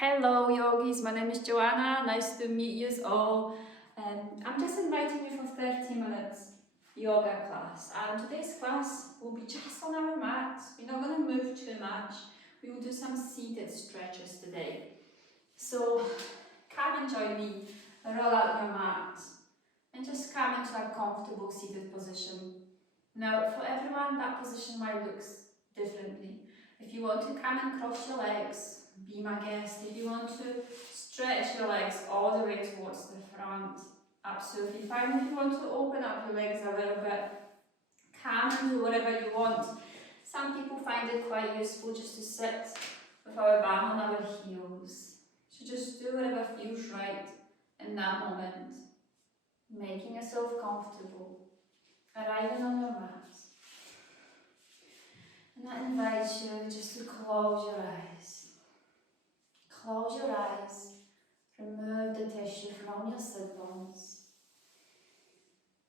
Hello yogis, my name is Joanna, nice to meet you all. I'm just inviting you for 30 minutes yoga class, and today's class will be just on our mats. We're not going to move too much. We will do some seated stretches today. So come and join me, roll out your mat and just come into a comfortable seated position. Now for everyone that position might look differently. If you want to come and cross your legs, be my guest. If you want to stretch your legs all the way towards the front, absolutely fine. If you want to open up your legs a little bit, come and do whatever you want. Some people find it quite useful just to sit with our bum on our heels. So just do whatever feels right in that moment, making yourself comfortable, arriving on your mat. And I invite you just to close your eyes. Close your eyes, remove the tissue from your sit bones.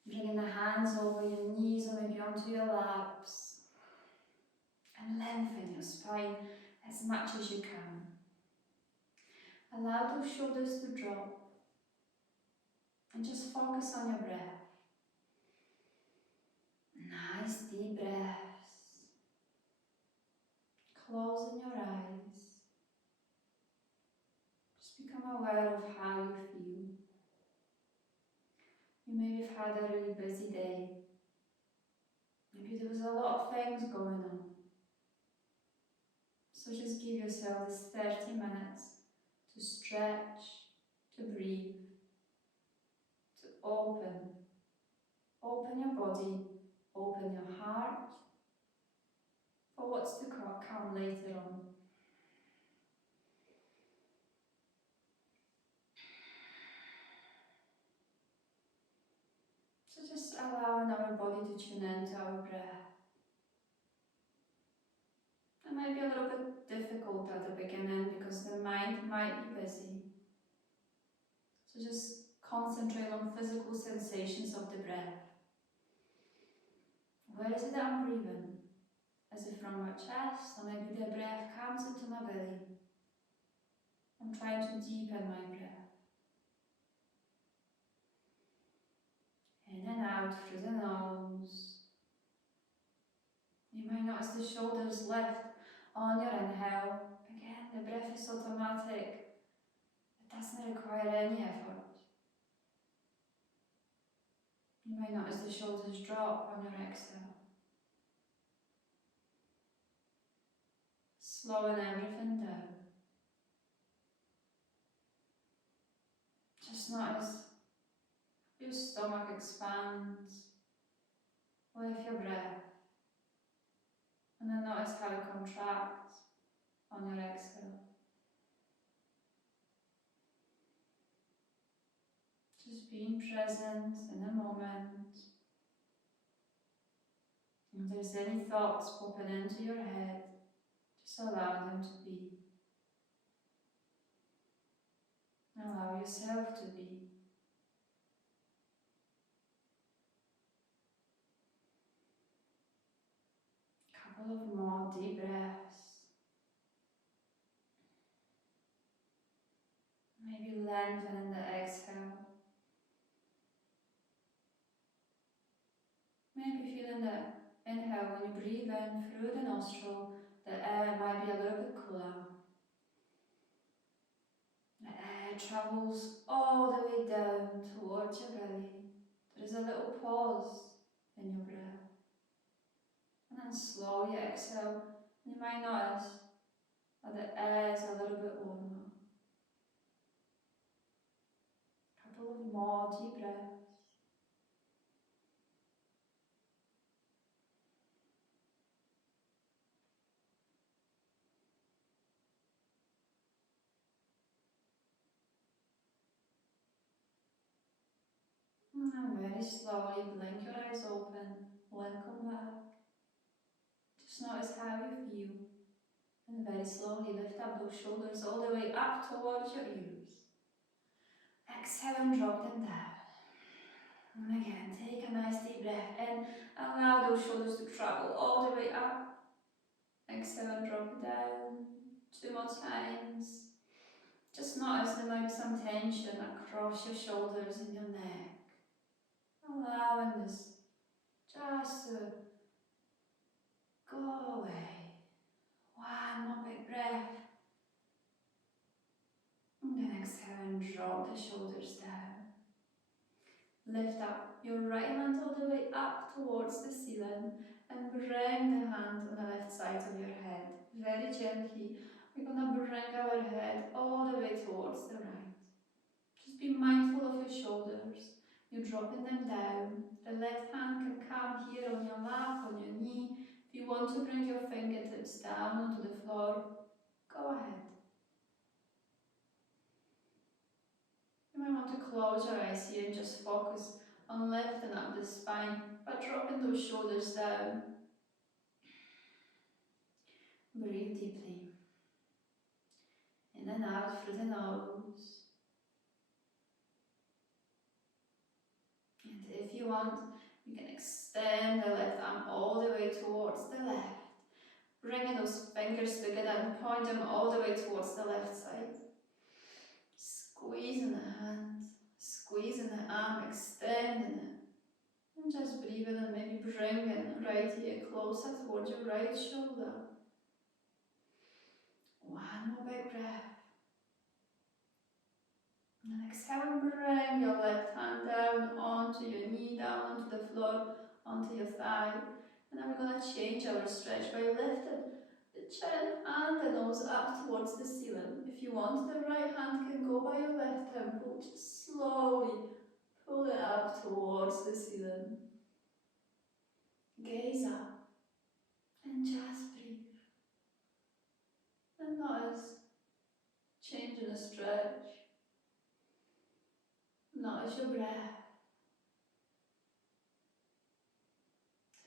Bringing the hands over your knees or maybe onto your laps. And lengthen your spine as much as you can. Allow those shoulders to drop. And just focus on your breath. Nice deep breaths. Closing your eyes. Just become aware of how you feel. You maybe have had a really busy day. Maybe there was a lot of things going on. So just give yourself this 30 minutes to stretch, to breathe, to open. Open your body, open your heart for what's to come later on. So just allowing our body to tune into our breath. It might be a little bit difficult at the beginning because the mind might be busy. So just concentrate on physical sensations of the breath. Where is it that I'm breathing? Is it from my chest, or maybe the breath comes into my belly? I'm trying to deepen my breath. In and out through the nose. You might notice the shoulders lift on your inhale. Again, the breath is automatic. It doesn't require any effort. You might notice the shoulders drop on your exhale. Slowing everything down. Just notice your stomach expands with your breath. And then notice how it contracts on your exhale. Just being present in the moment. If there's any thoughts popping into your head, just allow them to be. Allow yourself to be. Couple of more deep breaths. Maybe lengthening the exhale. Maybe feeling the inhale when you breathe in through the nostril, the air might be a little bit cooler. The air travels all the way down towards your belly. There is a little pause in your breath. And then slowly exhale. You might notice that the air is a little bit warmer. Couple of more deep breaths. And very slowly blink your eyes open, welcome back. Just notice how you feel. And very slowly lift up those shoulders all the way up towards your ears. Exhale and drop them down. And again, take a nice deep breath in. Allow those shoulders to travel all the way up. Exhale and drop it down. 2 more times. some tension across your shoulders and your neck. Allowing this just to go away. One more big breath. And then exhale and drop the shoulders down. Lift up your right hand all the way up towards the ceiling and bring the hand on the left side of your head. Very gently, we're going to bring our head all the way towards the right. Just be mindful of your shoulders. You're dropping them down. The left hand can come here on your lap, on your knee. If you want to bring your fingertips down onto the floor, go ahead. You might want to close your eyes here and just focus on lifting up the spine, but dropping those shoulders down. Breathe deeply. In and out through the nose. And if you want, you can extend the left arm all the way towards the left. Bringing those fingers together and point them all the way towards the left side. Squeezing the hand, squeezing the arm, extending it. And just breathing and maybe bringing right ear closer towards your right shoulder. One more big breath. And exhale and bring your left hand down onto your knee, down onto the floor, onto your thigh. And then we're going to change our stretch by lifting the chin and the nose up towards the ceiling. If you want, the right hand can go by your left temple. Just slowly pull it up towards the ceiling. Gaze up and just breathe. And notice changing the stretch. Notice your breath.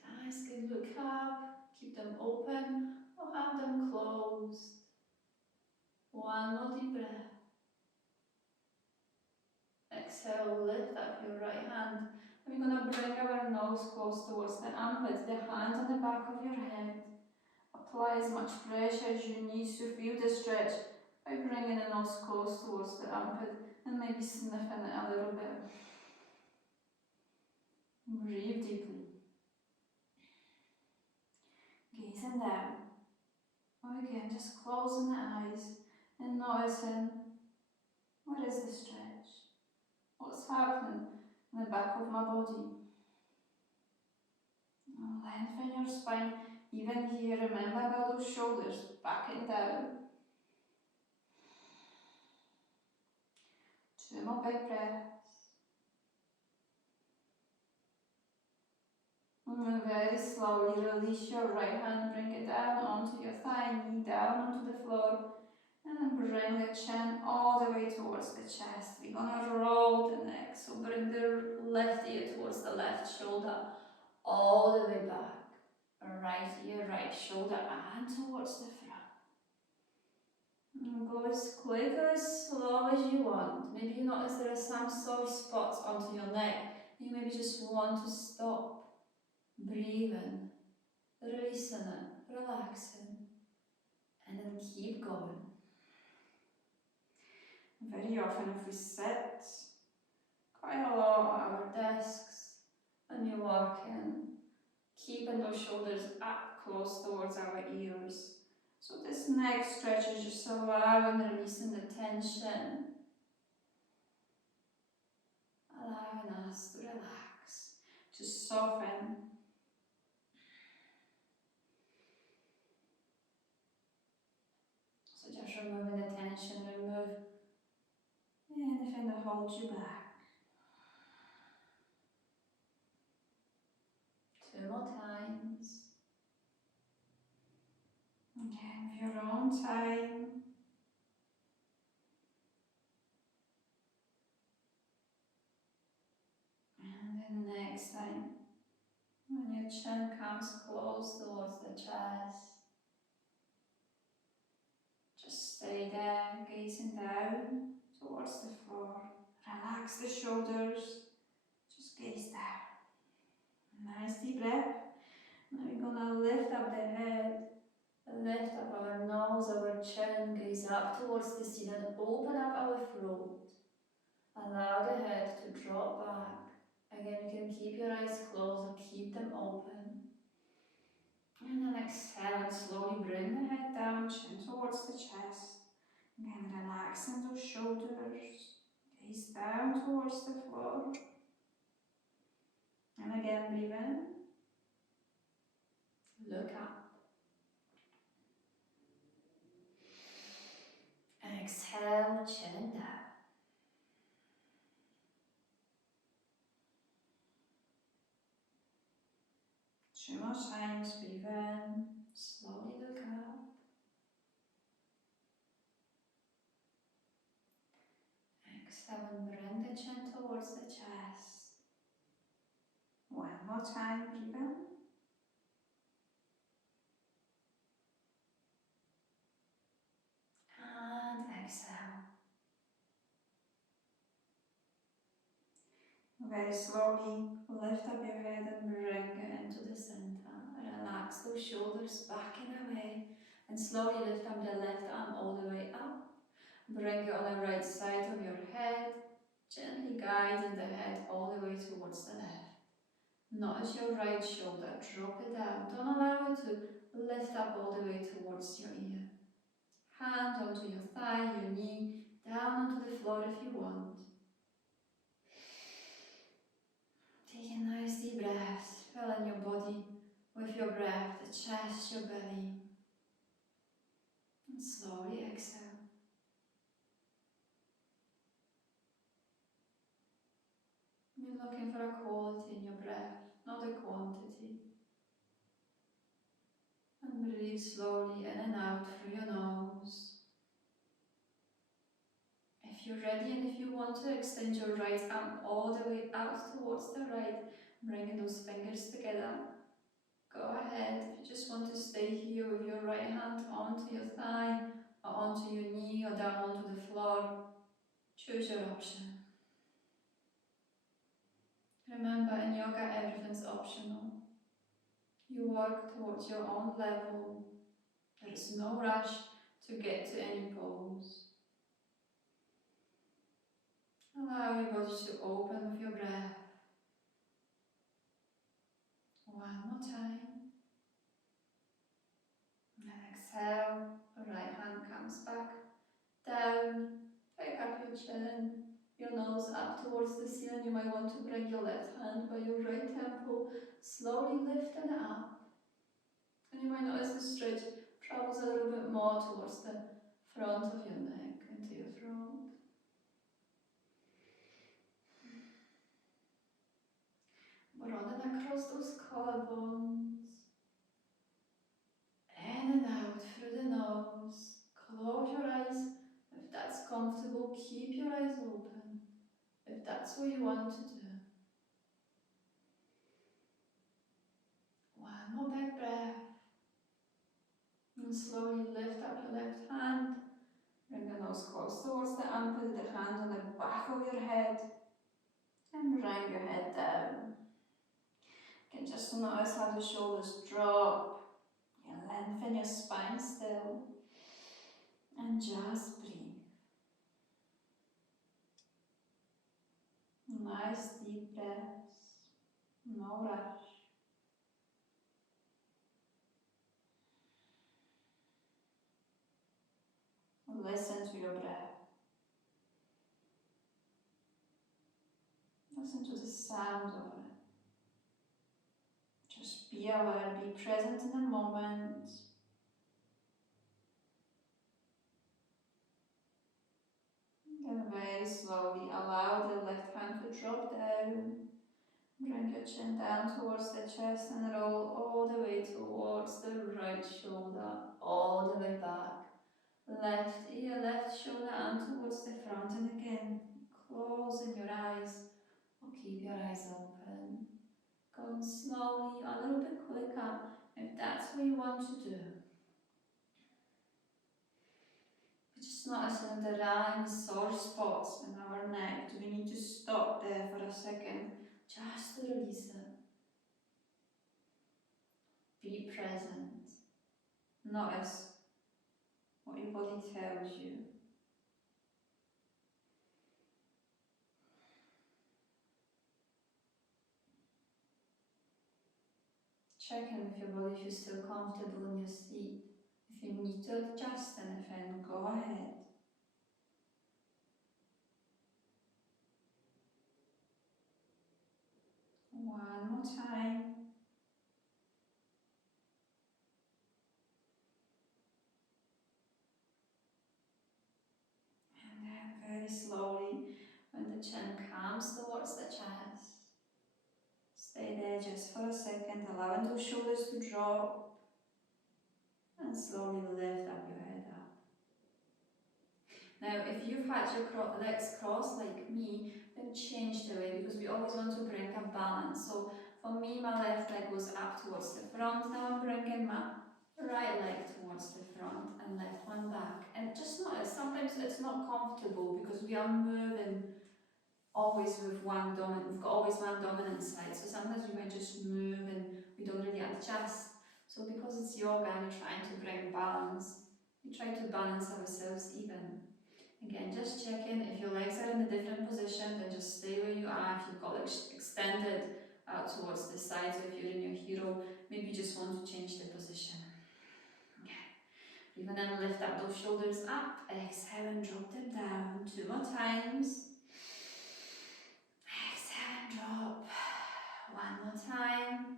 Eyes can look up, keep them open or have them closed. One more deep breath. Exhale, lift up your right hand. And we're going to bring our nose close towards the armpit, the hand on the back of your head. Apply as much pressure as you need to feel the stretch by bringing the nose close towards the armpit and maybe sniffing it a little bit. Breathe deeply. Gazing down. Or again, just closing the eyes and noticing what is the stretch? What's happening in the back of my body? Lengthen your spine. Even here, remember about those shoulders, backing down. Two more big breaths. And very slowly release your right hand, bring it down onto your thigh, knee down onto the floor. And then bring the chin all the way towards the chest. We're going to roll the neck. So bring the left ear towards the left shoulder, all the way back. Right ear, right shoulder, and towards the front. And go as quick or as slow as you want. Maybe you notice there are some sore spots onto your neck. You maybe just want to stop. Breathing, releasing it, relaxing, and then keep going. Very often if we sit quite a lot at our desks when you're working, keeping those shoulders up close towards our ears. So this neck stretch is just allowing and releasing the tension, allowing us to relax, to soften. So just removing the tension, remove anything that holds you back. Two more times. Again, with your own time. And then next time, when your chin comes close towards the chest, just stay there, gazing down towards the floor. Relax the shoulders, just gaze down. Nice deep breath. Now we're going to lift up the head, the Lift up our nose, our chin, gaze up towards the ceiling, open up our throat. Allow the head to drop back. Again, you can keep your eyes closed or keep them open. And then exhale and slowly bring the head down, chin towards the chest. Again, relaxing those shoulders. Gaze down towards the floor. And again, breathe in. Look up. Exhale, chin down. 2 more times, breathe in. Slowly look up. Exhale and bring the chin towards the chest. 1 more time, breathe in. And exhale. Very slowly lift up your head and bring it into the center. Relax those shoulders back and away. And slowly lift up the left arm all the way up. Bring it on the right side of your head. Gently guiding the head all the way towards the left. Notice your right shoulder. Drop it down. Don't allow it to lift up all the way towards your ear. Hand onto your thigh, your knee, down onto the floor if you want. Take a nice deep breath, fill in your body with your breath, the chest, your belly. And slowly exhale. You're looking for a quality in your breath, not a quantity. And breathe slowly in and out through your nose. If you're ready and if you want to extend your right arm all the way out towards the right, bringing those fingers together. Go ahead. If you just want to stay here with your right hand onto your thigh or onto your knee or down onto the floor, choose your option. Remember, in yoga, everything's optional. You work towards your own level. There is no rush to get to any pose. Allow your body to open with your breath. 1 more time. And exhale, the right hand comes back down. Pick up your chin, your nose up towards the ceiling. You might want to bring your left hand by your right temple, slowly lifting it up. And you might notice the stretch travels a little bit more towards the front of your neck into your throat. Broaden across those collarbones. In and out through the nose. Close your eyes. If that's comfortable, keep your eyes open. If that's what you want to do. 1 more big breath. And slowly lift up your left hand. Bring the nose close towards the armpit, the hand on the back of your head. And bring your head down. You can just notice how the shoulders drop. You lengthen your spine still. And just breathe. Nice deep breaths. No rush. Listen to your breath. Listen to the sound of it. Just be aware, be present in the moment. Then very slowly allow the left hand to drop down. Bring your chin down towards the chest and roll all the way towards the right shoulder, all the way back. Left ear, left shoulder and towards the front, and again, closing your eyes or keep your eyes open. Going slowly, a little bit quicker if that's what you want to do. We're just noticing if there are any sore spots in our neck. Do we need to stop there for a second just to release it? Be present. Notice what your body tells you. Check in with your body if you're still comfortable in your seat. If you need to adjust anything, go ahead. One more time. And then very slowly, when the chin comes towards the chest, stay there just for a second, allowing those shoulders to drop, and slowly lift up your head up. Now, if you've had your legs crossed like me, then change the way, because we always want to bring a balance. So for me, my left leg goes up towards the front. Now I'm bringing my right leg towards the front and left one back. And just notice, sometimes it's not comfortable because we are moving always with one dominant. We've got always one dominant side. So sometimes we might just move and we don't really adjust. So because it's yoga and you're trying to bring balance, we try to balance ourselves even. Again, just check in. If your legs are in a different position, then just stay where you are. If you've got legs extended out towards the sides, if you're in your hero, maybe you just want to change the position. Okay. Breathe in and lift up those shoulders up. Exhale and drop them down. 2 more times. Exhale and drop. 1 more time.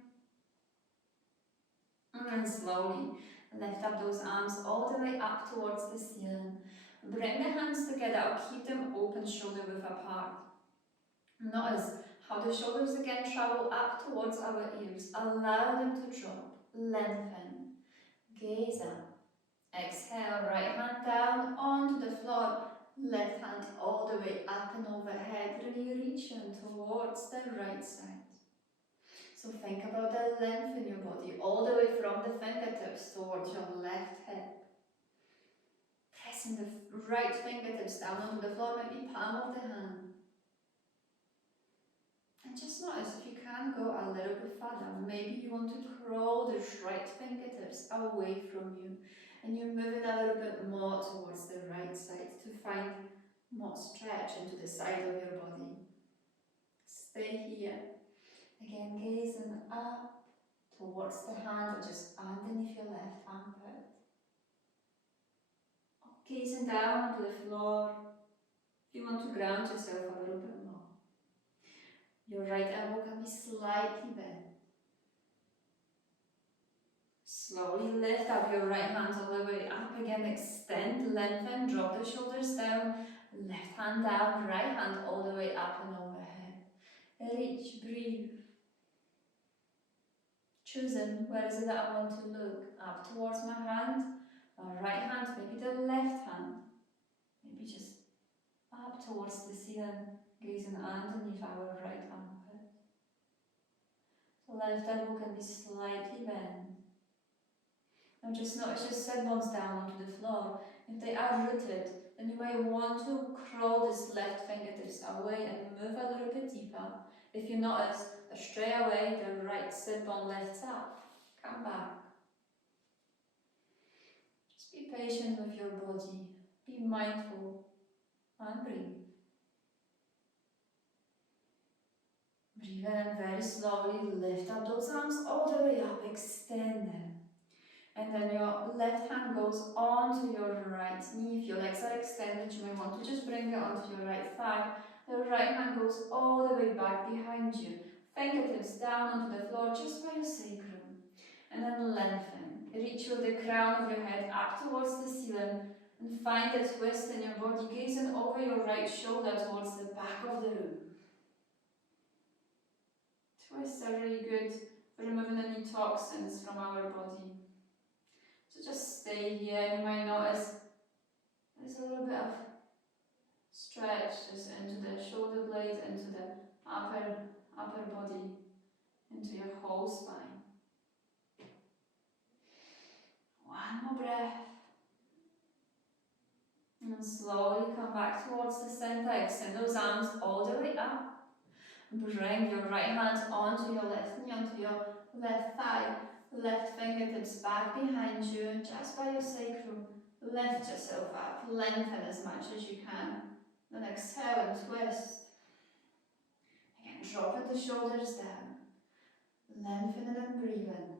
And then slowly lift up those arms all the way up towards the ceiling. Bring the hands together or keep them open, shoulder width apart. Notice how the shoulders again travel up towards our ears. Allow them to drop. Lengthen. Gaze up. Exhale, right hand down onto the floor. Left hand all the way up and overhead. Really reaching towards the right side. So think about the length in your body, all the way from the fingertips towards your left hip. Pressing the right fingertips down onto the floor, maybe palm of the hand. And just notice if you can go a little bit further. Maybe you want to crawl the right fingertips away from you. And you're moving a little bit more towards the right side to find more stretch into the side of your body. Stay here. Again, gazing up towards the hand or just underneath your left armpit. Gazing down to the floor. If you want to ground yourself a little bit more. Your right elbow can be slightly bent. Slowly lift up your right hand all the way up again. Extend, lengthen, drop the shoulders down. Left hand down, right hand all the way up and overhead. Reach, breathe. Choosing where is it that I want to look. Up towards my hand, my right hand, maybe the left hand. Maybe just up towards the ceiling, gazing underneath our right armpit. The left elbow can be slightly bent. Now just notice your sit bones down onto the floor. If they are rooted, then you might want to crawl this left fingertips away and move a little bit deeper. If you notice that straight away the right sit bone lifts up, come back. Just be patient with your body. Be mindful and breathe. Breathe in very slowly, lift up those arms all the way up, extend them. And then your left hand goes onto your right knee. If your legs are extended, you may want to just bring it onto your right thigh. The right hand goes all the way back behind you. Fingertips down onto the floor just by your sacrum. And then lengthen. Reach with the crown of your head up towards the ceiling and find a twist in your body, gazing over your right shoulder towards the back of the room. Twists are really good for removing any toxins from our body. So just stay here. You might notice there's a little bit of stretch just into the shoulder blades, into the upper body, into your whole spine. One more breath. And then slowly come back towards the center. Extend those arms all the way up. Bring your right hand onto your left knee, onto your left thigh. Left fingertips back behind you and just by your sacrum. Lift yourself up, lengthen as much as you can. Then exhale and twist. Again, dropping the shoulders down. Lengthening and breathing.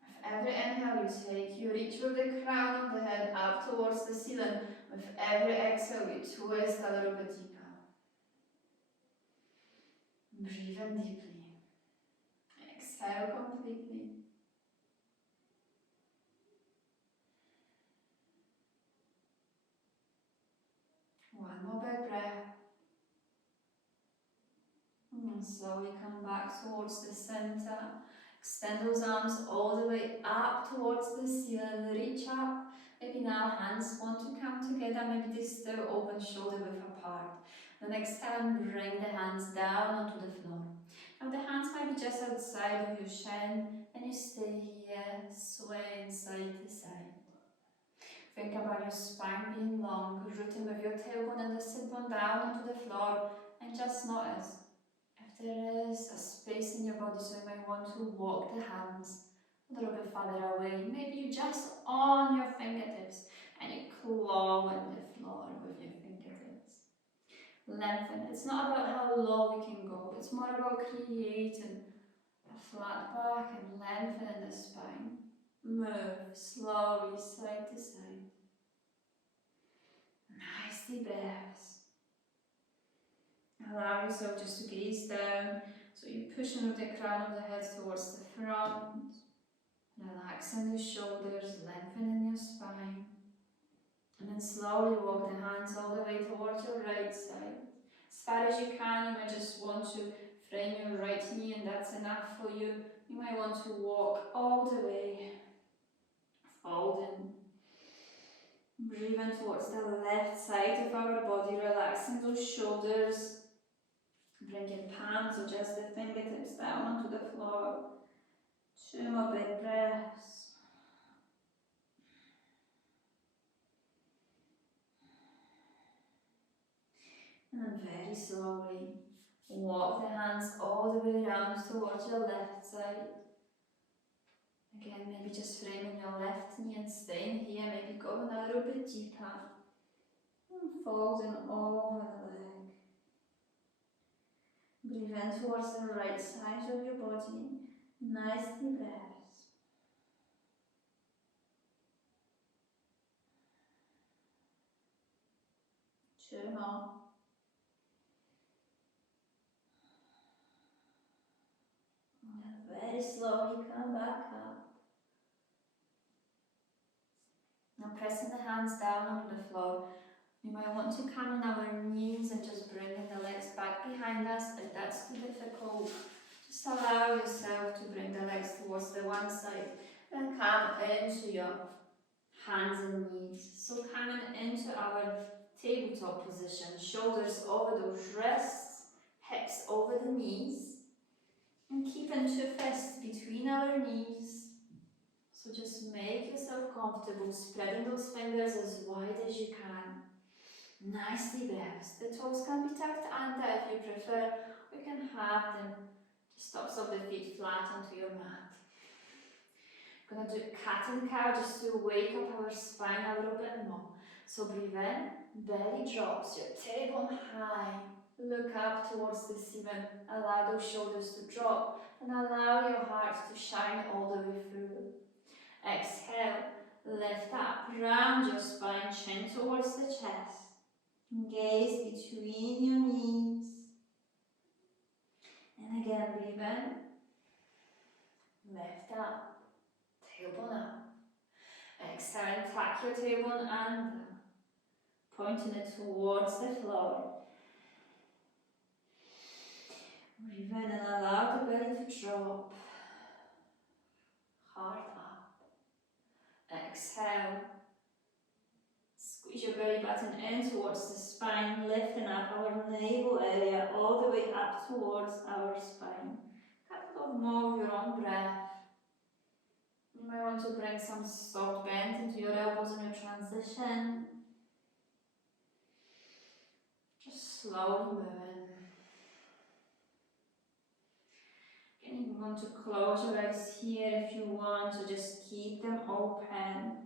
With every inhale you take, you reach with the crown of the head up towards the ceiling. With every exhale you twist a little bit deeper. Breathe in deeply. Exhale completely. One more big breath. And slowly come back towards the center. Extend those arms all the way up towards the ceiling. Reach up. Maybe now hands want to come together. Maybe they still open shoulder width apart. Then exhale and bring the hands down onto the floor. Now the hands might be just outside of your shin and you stay here, swaying side to side. Think about your spine being long, rooting with your tailbone and the sit bone down onto the floor, and just notice if there is a space in your body, so you might want to walk the hands a little bit farther away. Maybe you just on your fingertips and you claw on the floor with your fingertips. Lengthen. It's not about how low we can go, it's more about creating a flat back and lengthening the spine. Move slowly side to side. Nice deep breaths. Allow yourself just to gaze down. So you're pushing with the crown of the head towards the front. Relaxing the shoulders, lengthening your spine. And then slowly walk the hands all the way towards your right side. As far as you can, you might just want to frame your right knee and that's enough for you. You might want to walk all the way. Folding. Breathing towards the left side of our body, relaxing those shoulders. Bringing palms or just the fingertips down onto the floor. 2 more big breaths. And very slowly walk the hands all the way around towards your left side. Again, maybe just framing your left knee and staying here, maybe going a little bit deeper. And folding over the leg. Breathe in towards the right side of your body. Nice deep breaths. 2 more. And very slowly come back up. Now pressing the hands down onto the floor. We might want to come on our knees and just bringing the legs back behind us. If that's too difficult, just allow yourself to bring the legs towards the one side. Then come into your hands and knees. So coming into our tabletop position, shoulders over those wrists, hips over the knees, and keeping 2 fists between our knees. So just make yourself comfortable, spreading those fingers as wide as you can. Nice deep breaths. The toes can be tucked under if you prefer. We can have them just tops of the feet flat onto your mat. We're going to do cat and cow just to wake up our spine a little bit more. So breathe in, belly drops, your tailbone high. Look up towards the ceiling. Allow those shoulders to drop and allow your heart to shine all the way through. Exhale, lift up, round your spine, chin towards the chest. Gaze between your knees. And again, breathe in. Lift up, tailbone up. Exhale, tuck your tailbone under, pointing it towards the floor. Breathe in and allow the belly to drop. Heart up. Exhale. Squeeze your belly button in towards the spine, lifting up our navel area all the way up towards our spine. Couple of more of your own breath. You might want to bring some soft bend into your elbows in your transition. Just slowly moving. Getting going to close your eyes here if you want, so just keep them open.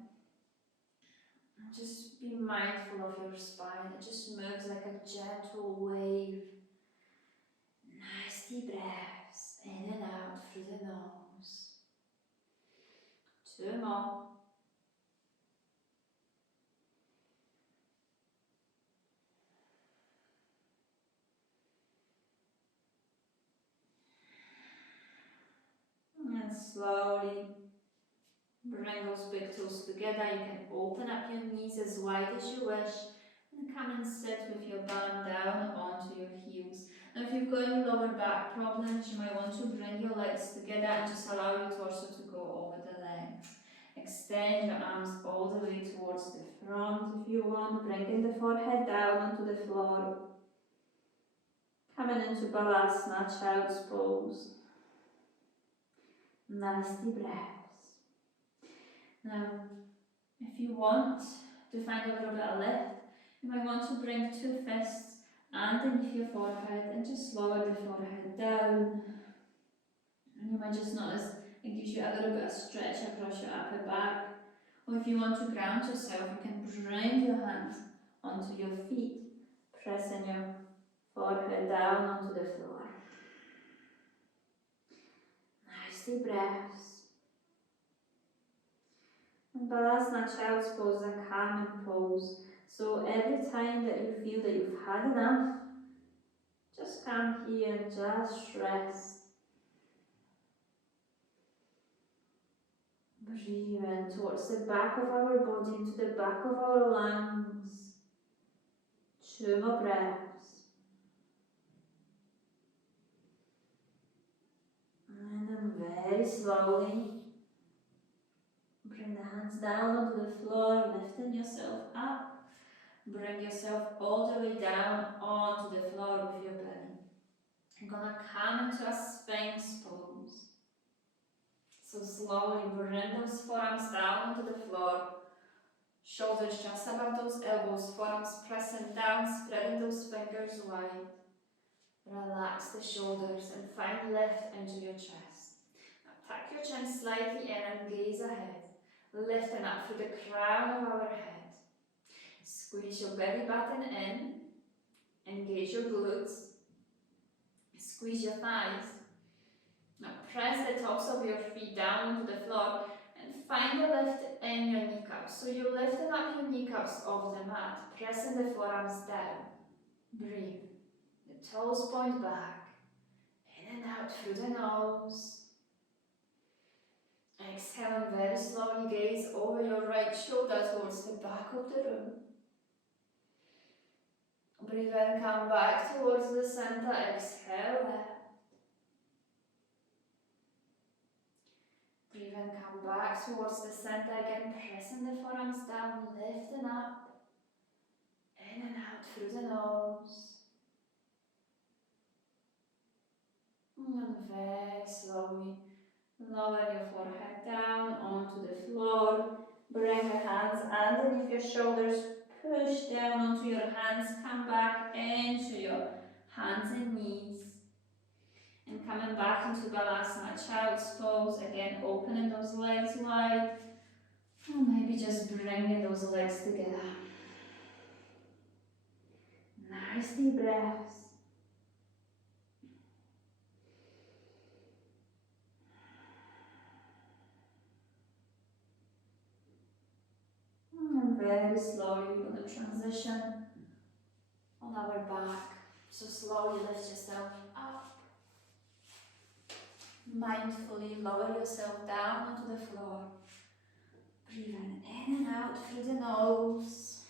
And just be mindful of your spine. It just moves like a gentle wave. Nice deep breaths in and out through the nose. 2 more. And slowly bring those big toes together. You can open up your knees as wide as you wish and come and sit with your bum down onto your heels. Now if you've got any lower back problems, you might want to bring your legs together and just allow your torso to go over the legs. Extend your arms all the way towards the front if you want, bringing the forehead down onto the floor. Coming into Balasana, Child's Pose. Nice deep breaths. Now, if you want to find a little bit of lift, you might want to bring 2 fists underneath your forehead and just lower the forehead down. And you might just notice it gives you a little bit of stretch across your upper back. Or if you want to ground yourself, you can bring your hands onto your feet, pressing your forehead down onto the floor. Nice deep breaths. And Balasana, Child's Pose, is a calming pose. So every time that you feel that you've had enough, just come here and just rest. Breathe in towards the back of our body, into the back of our lungs. 2 more breaths. And then very slowly, bring the hands down onto the floor, lifting yourself up. Bring yourself all the way down onto the floor with your belly. I'm going to come into a Sphinx pose. So slowly bring those forearms down onto the floor. Shoulders just above those elbows, forearms pressing down, spreading those fingers wide. Relax the shoulders and find lift into your chest. Now tuck your chin slightly in and gaze ahead, lifting up through the crown of our head. Squeeze your belly button in, engage your glutes, squeeze your thighs. Now press the tops of your feet down into the floor and find a lift in your kneecaps. So you're lifting up your kneecaps off the mat, pressing the forearms down. Breathe. The toes point back. In and out through the nose. Exhale and very slowly gaze over your right shoulder towards the back of the room. Breathe in, come back towards the center. Exhale left. Breathe in, come back towards the center again, pressing the forearms down, lifting up. In and out through the nose. And very slowly lower your forehead down onto the floor. Bring the hands underneath your shoulders. Push down onto your hands. Come back into your hands and knees. And coming back into Balasana, Child's Pose. Again, opening those legs wide. Or maybe just bringing those legs together. Nice deep breaths. And very slowly we're going to transition on our back. So slowly lift yourself up. Mindfully lower yourself down onto the floor. Breathing in and out through the nose.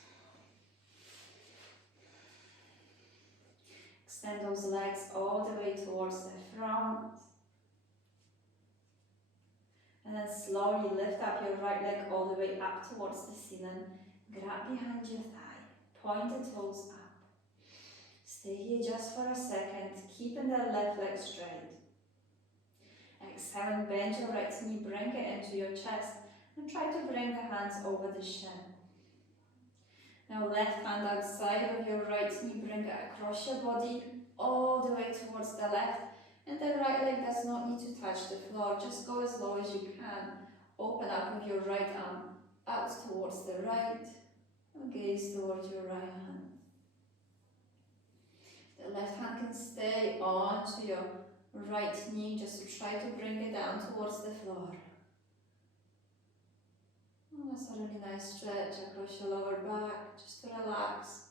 Extend those legs all the way towards the front. And then slowly lift up your right leg all the way up towards the ceiling. Grab behind your thigh. Point the toes up. Stay here just for a second, keeping the left leg straight. Exhale and bend your right knee, bring it into your chest and try to bring the hands over the shin. Now left hand outside of your right knee, bring it across your body all the way towards the left. And the right leg does not need to touch the floor, just go as low as you can. Open up with your right arm out towards the right, and gaze towards your right hand. The left hand can stay onto your right knee, just to try to bring it down towards the floor. Oh, that's a really nice stretch across your lower back, just to relax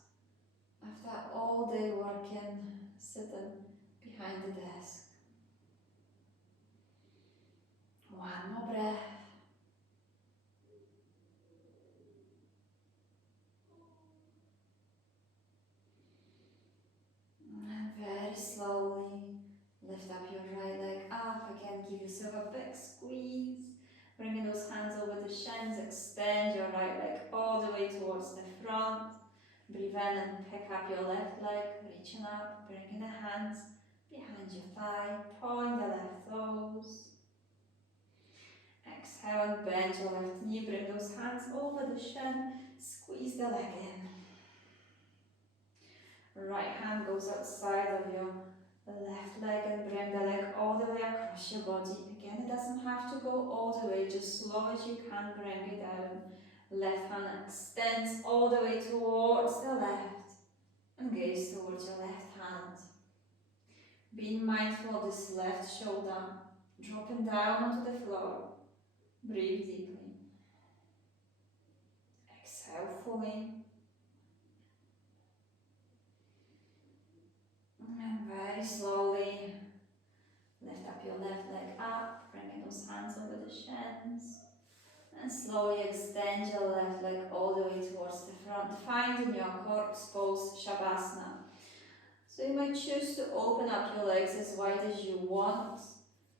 after all day working, sitting behind the desk. One more breath. And very slowly lift up your right leg up. Again, give yourself a big squeeze. Bringing those hands over the shins. Extend your right leg all the way towards the front. Breathe in and pick up your left leg. Reaching up, bringing the hands behind your thigh. Point the left toes. Exhale and bend your left knee. Bring those hands over the shin. Squeeze the leg in. Right hand goes outside of your left leg and bring the leg all the way across your body. Again, it doesn't have to go all the way, just slow as you can bring it down. Left hand extends all the way towards the left and gaze towards your left hand. Being mindful of this left shoulder, dropping down onto the floor. Breathe deeply. Exhale fully. And very slowly lift up your left leg up, bringing those hands over the shins. And slowly extend your left leg all the way towards the front, finding your corpse pose, Shavasana. So you might choose to open up your legs as wide as you want,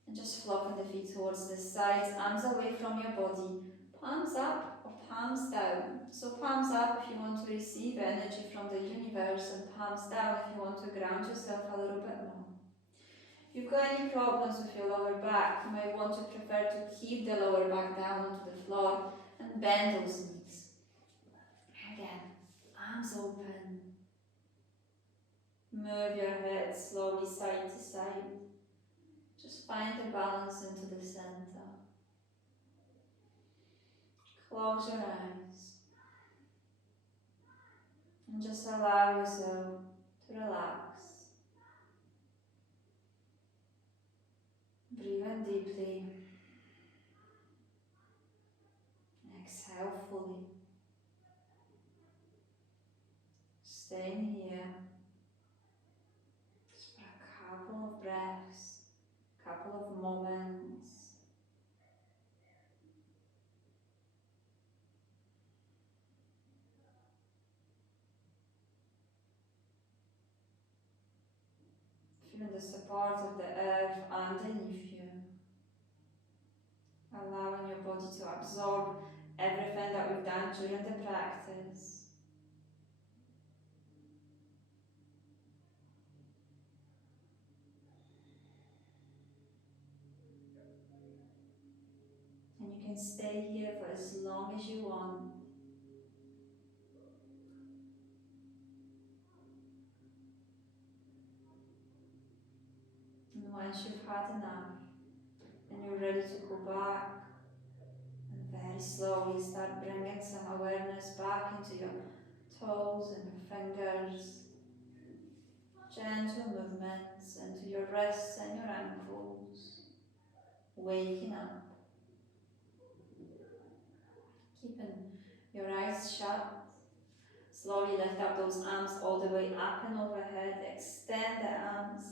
and just flopping the feet towards the sides, arms away from your body, palms up or palms down. So palms up if you want to receive energy from the universe, and palms down if you want to ground yourself a little bit more. If you've got any problems with your lower back, you might want to prefer to keep the lower back down onto the floor and bend those knees. Again, arms open. Move your head slowly side to side. Just find the balance into the center. Close your eyes. And just allow yourself to relax. Breathe in deeply. Exhale fully. Staying here just for a couple of breaths, couple of moments. Feeling the support of the earth underneath you. Allowing your body to absorb everything that we've done during the practice. And you can stay here for as long as you want. And once you've had enough, and you're ready to go back, and very slowly start bringing some awareness back into your toes and your fingers. Gentle movements into your wrists and your ankles. Waking up. Keeping your eyes shut. Slowly lift up those arms all the way up and overhead. Extend the arms.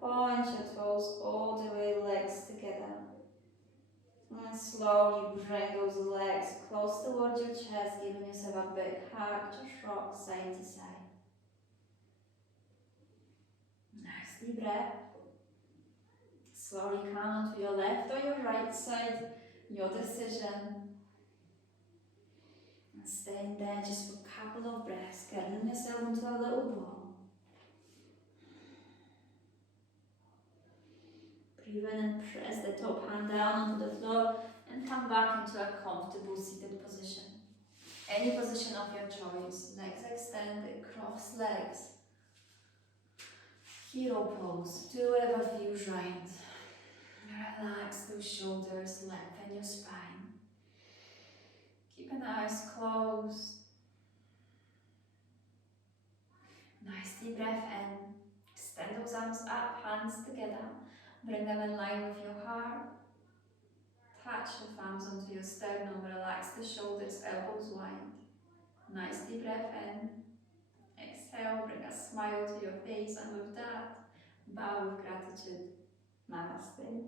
Point your toes all the way, legs together. And slowly bring those legs close towards your chest, giving yourself a big hug. Just rock side to side. Nice deep breath. Slowly come onto your left or your right side, your decision. And staying there just for a couple of breaths, getting yourself into a little ball. Breathe in and press the top hand down onto the floor and come back into a comfortable seated position. Any position of your choice. Legs extended, cross legs. Hero pose. Do whatever feels right. Relax those shoulders, lengthen your spine. Keeping the eyes closed. Nice deep breath in. Extend those arms up, hands together. Bring them in line with your heart. Touch the thumbs onto your sternum. Relax the shoulders, elbows wide. Nice deep breath in. Exhale, bring a smile to your face, and with that, bow with gratitude. Namaste.